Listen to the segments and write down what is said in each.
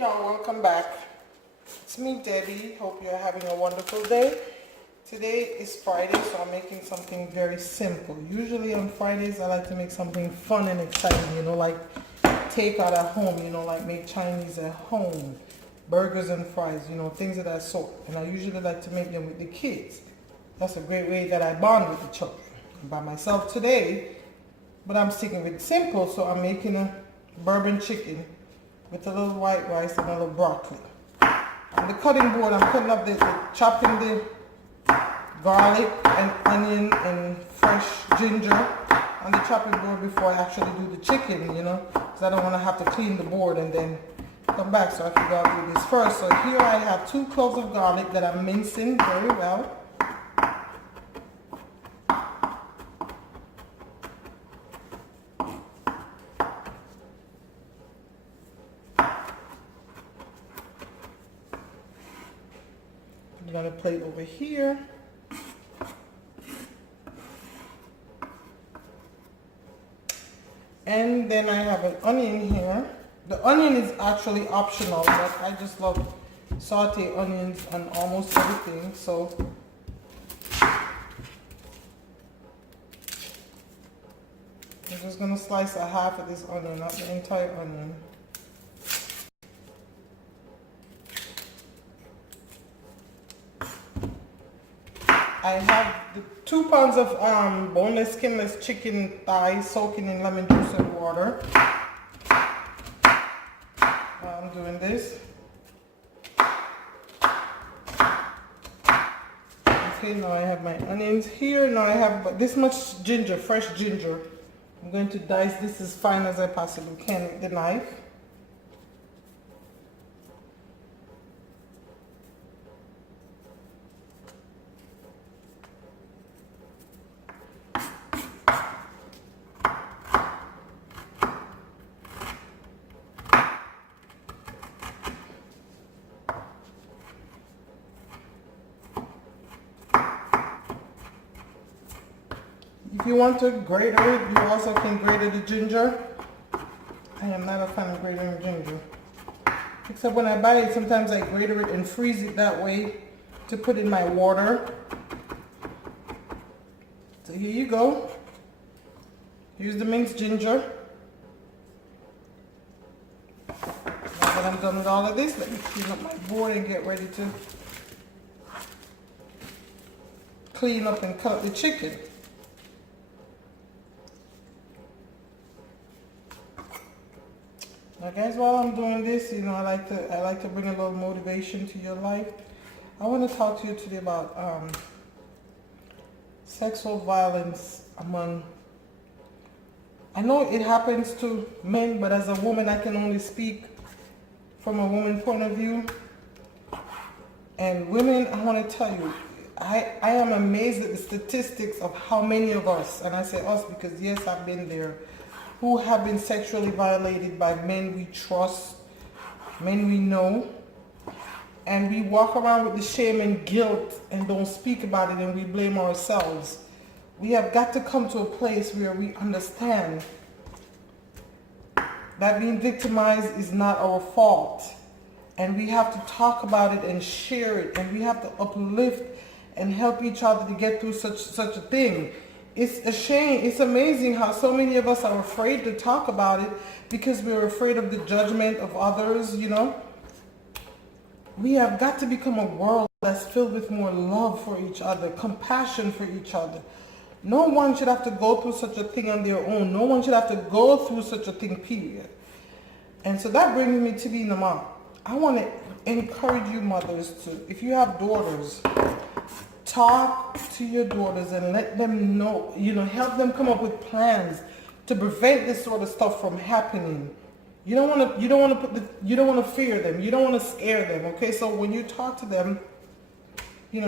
y'all, welcome back. It's me, Debbie. Hope you're having a wonderful day. Today is Friday, so I'm making something very simple. Usually on Fridays I like to make something fun and exciting, like takeout at home, like make Chinese at home, burgers and fries, things of that sort. And I usually like to make them with the kids. That's a great way that I bond with the children. I'm by myself today, but I'm sticking with simple, so I'm making a bourbon chicken with a little white rice and a little broccoli. On the cutting board, I'm cutting up chopping the garlic and onion and fresh ginger on the chopping board before I actually do the chicken, because I don't want to have to clean the board and then come back. So I figure I'll do this first. So here I have 2 cloves of garlic that I'm mincing very well. I'm going to plate over here. And then I have an onion here. The onion is actually optional, but I just love saute onions on almost everything. So I'm just going to slice a half of this onion, not the entire onion. I have the 2 pounds of boneless, skinless chicken thighs soaking in lemon juice and water. I'm doing this. Okay, now I have my onions here. Now I have this much ginger, fresh ginger. I'm going to dice this as fine as I possibly can with the knife. If you want to grate it, you also can grate the ginger. I am not a fan of grating ginger. Except when I buy it, sometimes I grate it and freeze it that way to put in my water. So here you go. Here's the minced ginger. Now that I'm done with all of this, let me clean up my board and get ready to clean up and cut up the chicken. Now guys, while I'm doing this, I like to bring a little motivation to your life. I want to talk to you today about sexual violence among, I know it happens to men, but as a woman I can only speak from a woman point of view. And women, I want to tell you, I am amazed at the statistics of how many of us, and I say us because yes, I've been there, who have been sexually violated by men we trust, men we know, and we walk around with the shame and guilt and don't speak about it, and we blame ourselves. We have got to come to a place where we understand that being victimized is not our fault, and we have to talk about it and share it, and we have to uplift and help each other to get through such a thing. It's a shame. It's amazing how so many of us are afraid to talk about it because we're afraid of the judgment of others, We have got to become a world that's filled with more love for each other, compassion for each other. No one should have to go through such a thing on their own. No one should have to go through such a thing, period. And so that brings me to being a mom. I want to encourage you mothers to, if you have daughters, talk to your daughters and let them know, help them come up with plans to prevent this sort of stuff from happening. You don't want to fear them. You don't want to scare them. Okay, so when you talk to them,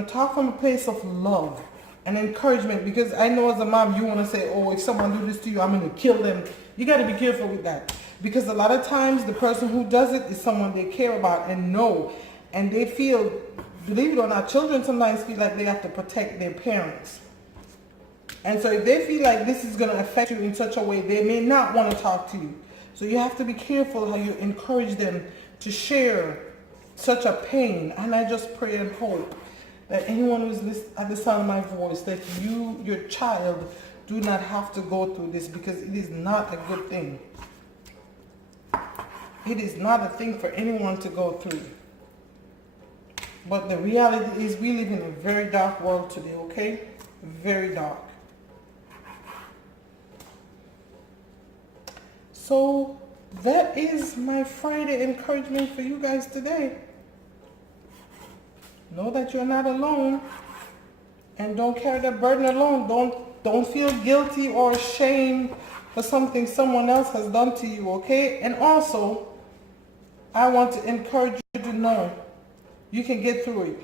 talk from a place of love and encouragement, because I know as a mom, you want to say, oh, if someone do this to you, I'm going to kill them. You got to be careful with that, because a lot of times the person who does it is someone they care about and know, and they feel, believe it or not, children sometimes feel like they have to protect their parents. And so if they feel like this is going to affect you in such a way, they may not want to talk to you. So you have to be careful how you encourage them to share such a pain. And I just pray and hope that anyone who's at the sound of my voice, that you, your child, do not have to go through this, because it is not a good thing. It is not a thing for anyone to go through. But the reality is we live in a very dark world today, okay? Very dark. So that is my Friday encouragement for you guys today. Know that you're not alone, and don't carry that burden alone. Don't feel guilty or ashamed for something someone else has done to you, okay? And also, I want to encourage you to know you can get through it.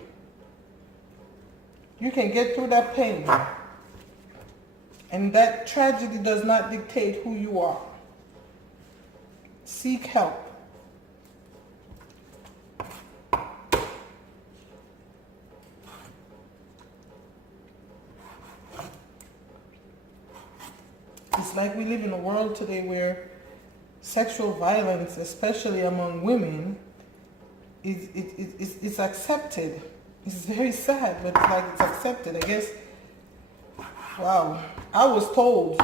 You can get through that pain. And that tragedy does not dictate who you are. Seek help. It's like we live in a world today where sexual violence, especially among women, it's accepted. It's very sad, but it's like it's accepted, I guess. Wow. I was told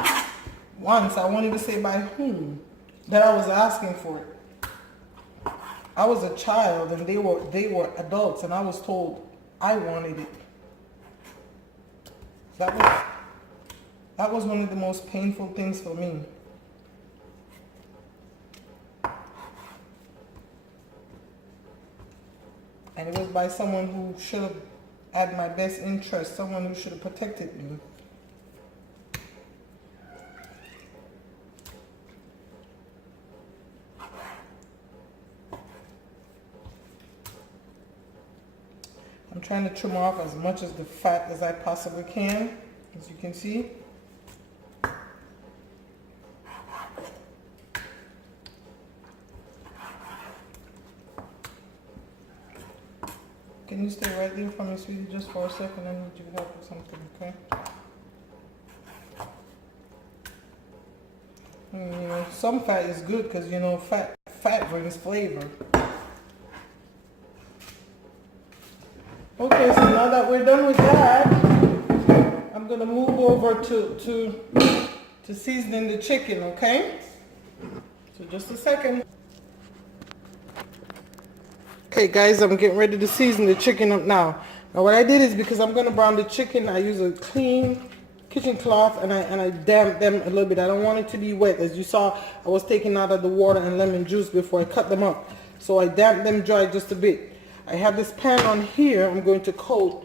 once, I won't even say by whom, that I was asking for it. I was a child and they were adults, and I was told I wanted it. That was one of the most painful things for me. And it was by someone who should have had my best interest, someone who should have protected me. I'm trying to trim off as much of the fat as I possibly can, as you can see. Can you stay right there for me, sweetie, just for a second? I need your help with something, okay? You know, some fat is good because, you know, fat brings flavor. Okay, so now that we're done with that, I'm gonna move over to seasoning the chicken, okay? So just a second. Okay guys, I'm getting ready to season the chicken up now. Now what I did is, because I'm going to brown the chicken, I use a clean kitchen cloth and I damp them a little bit. I don't want it to be wet. As you saw, I was taking out of the water and lemon juice before I cut them up. So I damp them dry just a bit. I have this pan on here. I'm going to coat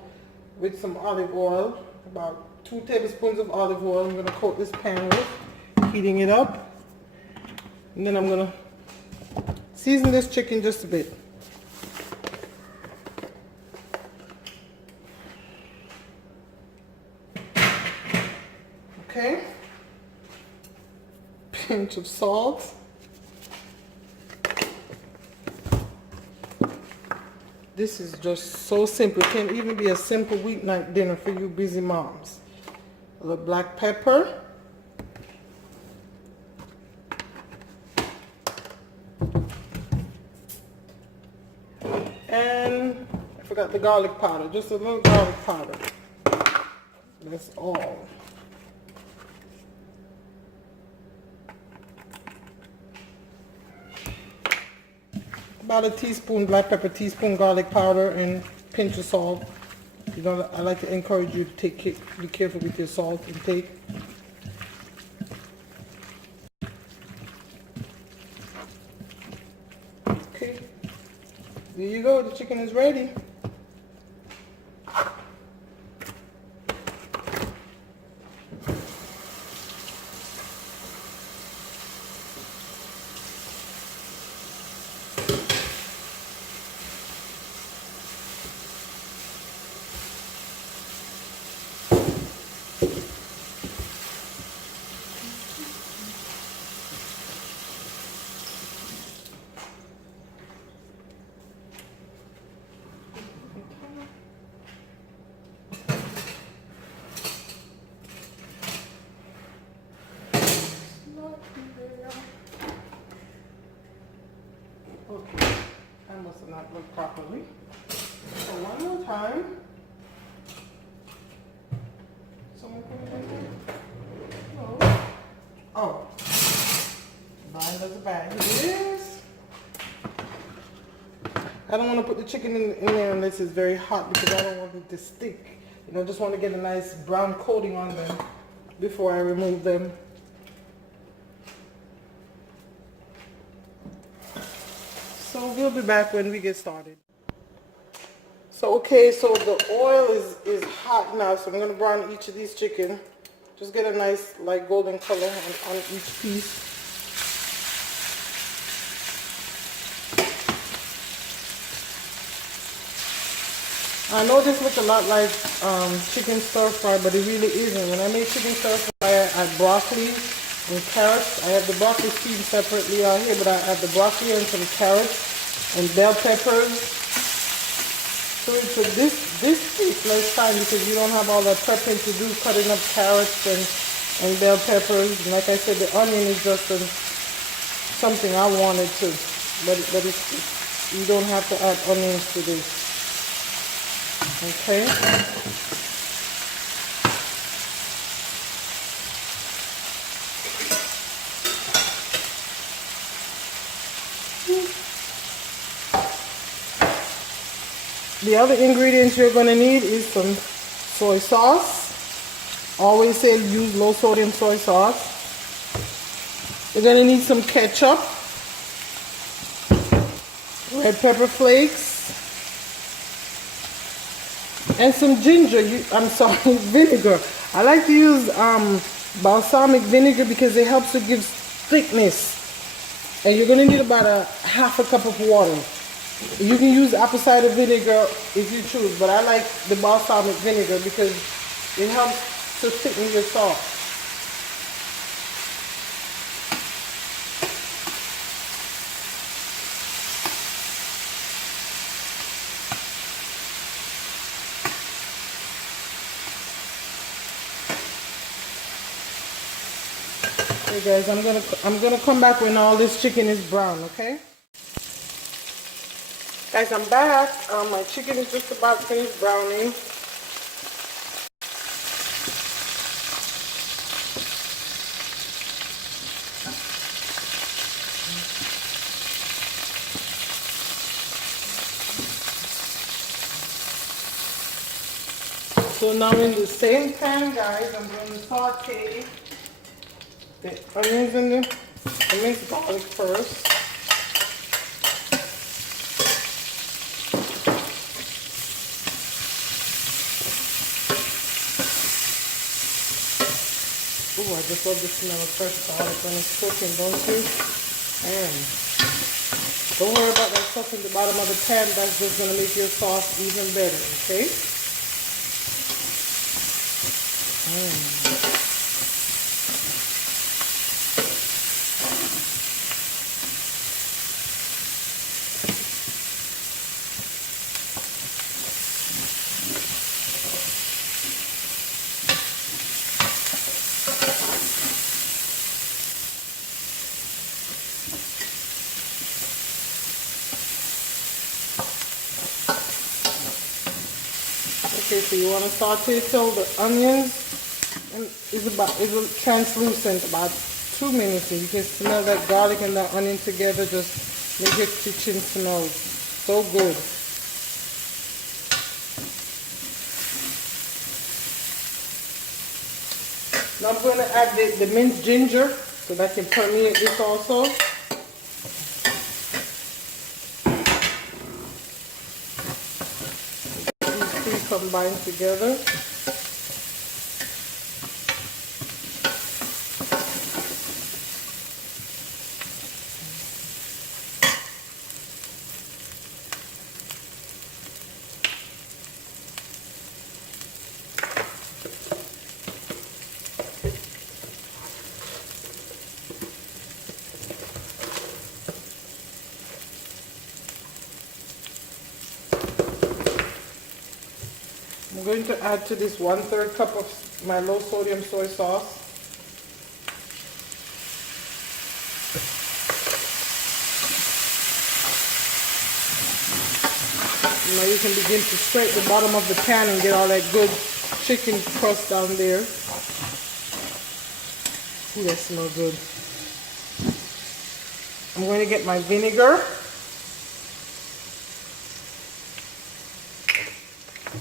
with some olive oil, about 2 tablespoons of olive oil. I'm going to coat this pan with, heating it up. And then I'm going to season this chicken just a bit. Okay, pinch of salt. This is just so simple. It can even be a simple weeknight dinner for you busy moms. A little black pepper. And I forgot the garlic powder, just a little garlic powder. That's all. About a teaspoon black pepper, teaspoon garlic powder, and pinch of salt. You know, I like to encourage you to be careful with your salt intake. Okay, there you go. The chicken is ready. Okay. must have not worked properly. So one more time. Someone put it in there? No. Oh. Blind does a bag. Here it is. I don't want to put the chicken in there unless it's very hot because I don't want it to stick. You know, I just want to get a nice brown coating on them before I remove them. So we'll be back when we get started. So okay, so the oil is hot now, so I'm going to brown each of these chicken. Just get a nice light golden color on each piece. I know this looks a lot like chicken stir fry, but it really isn't. When I make chicken stir fry, I add broccoli and carrots. I have the broccoli steamed separately out here, but I add the broccoli and some carrots and bell peppers. So this takes less time because you don't have all that prepping to do, cutting up carrots and bell peppers. And like I said, the onion is just something I wanted to, but you don't have to add onions to this. Okay. The other ingredients you're going to need is some soy sauce. Always say use low sodium soy sauce. You're going to need some ketchup, red pepper flakes, and some ginger. Vinegar. I like to use balsamic vinegar because it helps to give thickness. And you're going to need about a half a cup of water. You can use apple cider vinegar if you choose, but I like the balsamic vinegar because it helps to thicken your sauce. Okay guys, I'm gonna come back when all this chicken is brown, okay? Guys, I'm back. My chicken is just about finished browning. So now in the same pan, guys, I'm going to saute the onions and the minced garlic first. Ooh, I just love the smell of fresh garlic when it's cooking, don't you? And don't worry about that stuff in the bottom of the pan. That's just going to make your sauce even better, okay? Okay, so you want to saute till the onions is translucent, about 2 minutes, and you can smell that garlic and that onion together. Just make your kitchen smell so good. Now I'm going to add the minced ginger so that can permeate this also. Combine together. I'm going to add to this 1/3 cup of my low sodium soy sauce. now you can begin to scrape the bottom of the pan and get all that good chicken crust down there. Ooh, that smells good. I'm going to get my vinegar.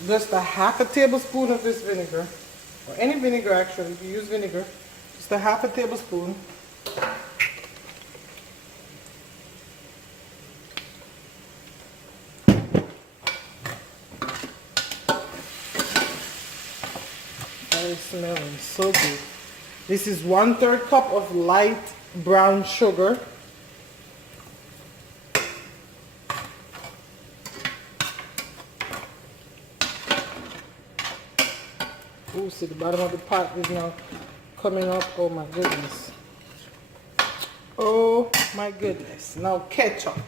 Just a half a tablespoon of this vinegar, or any vinegar actually, if you use vinegar, just a half a tablespoon. That is smelling so good. This is 1/3 cup of light brown sugar. Ooh, see the bottom of the pot is now coming up. Oh my goodness. Oh my goodness. Now ketchup.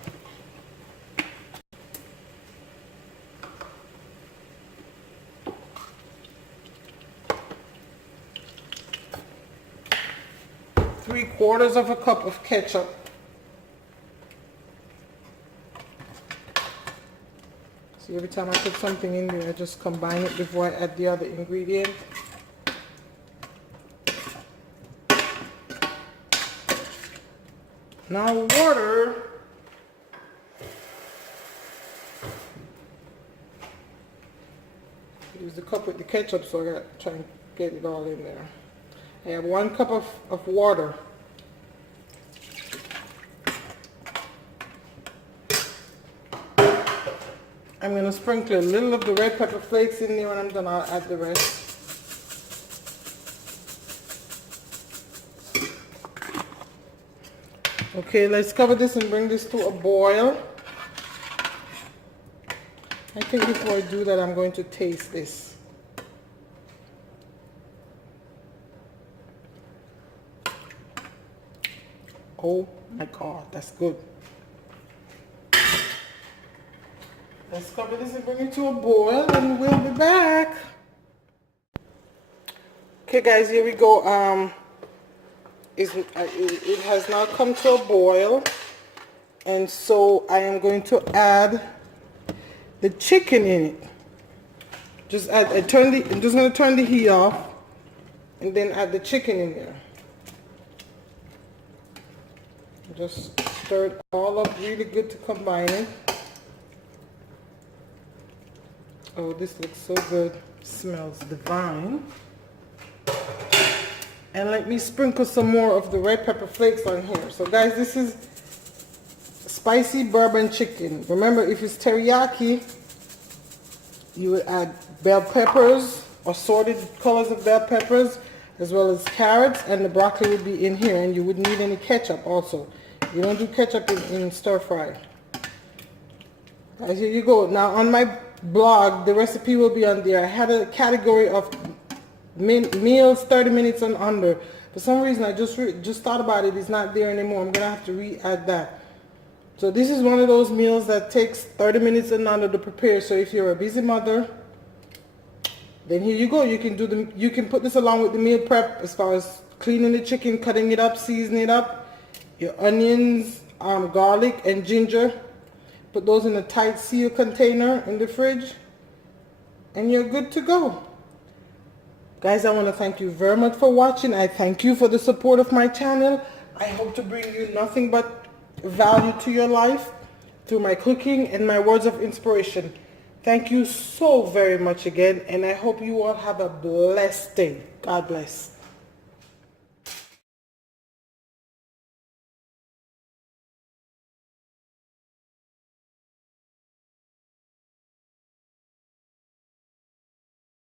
Three-quarters of a cup of ketchup. See, every time I put something in there, I just combine it before I add the other ingredient. Now water. Use the cup with the ketchup, so I gotta try and get it all in there. I have 1 cup of water. I'm going to sprinkle a little of the red pepper flakes in there. When I'm done, I'll add the rest. Okay, let's cover this and bring this to a boil. I think before I do that, I'm going to taste this. Oh my God, that's good. Let's cover this and bring it to a boil, and we'll be back. Okay guys, here we go. It has now come to a boil, and so I am going to add the chicken in it. I'm just going to turn the heat off and then add the chicken in there. Just stir it all up really good to combine it. Oh, this looks so good. Smells divine. And let me sprinkle some more of the red pepper flakes on here. So guys, this is spicy bourbon chicken. Remember, if it's teriyaki, you would add bell peppers, assorted colors of bell peppers, as well as carrots, and the broccoli would be in here, and you wouldn't need any ketchup also. You don't do ketchup in stir fry. Guys, here you go. Now on my blog, the recipe will be on there. I had a category of meals 30 minutes and under. For some reason, I just thought about it. It's not there anymore. I'm gonna have to re-add that. So this is one of those meals that takes 30 minutes and under to prepare. So if you're a busy mother, then here you go. You can put this along with the meal prep as far as cleaning the chicken, cutting it up, seasoning it up, your onions, garlic and ginger. Put those in a tight seal container in the fridge, and you're good to go. Guys, I want to thank you very much for watching. I thank you for the support of my channel. I hope to bring you nothing but value to your life through my cooking and my words of inspiration. Thank you so very much again, and I hope you all have a blessed day. God bless.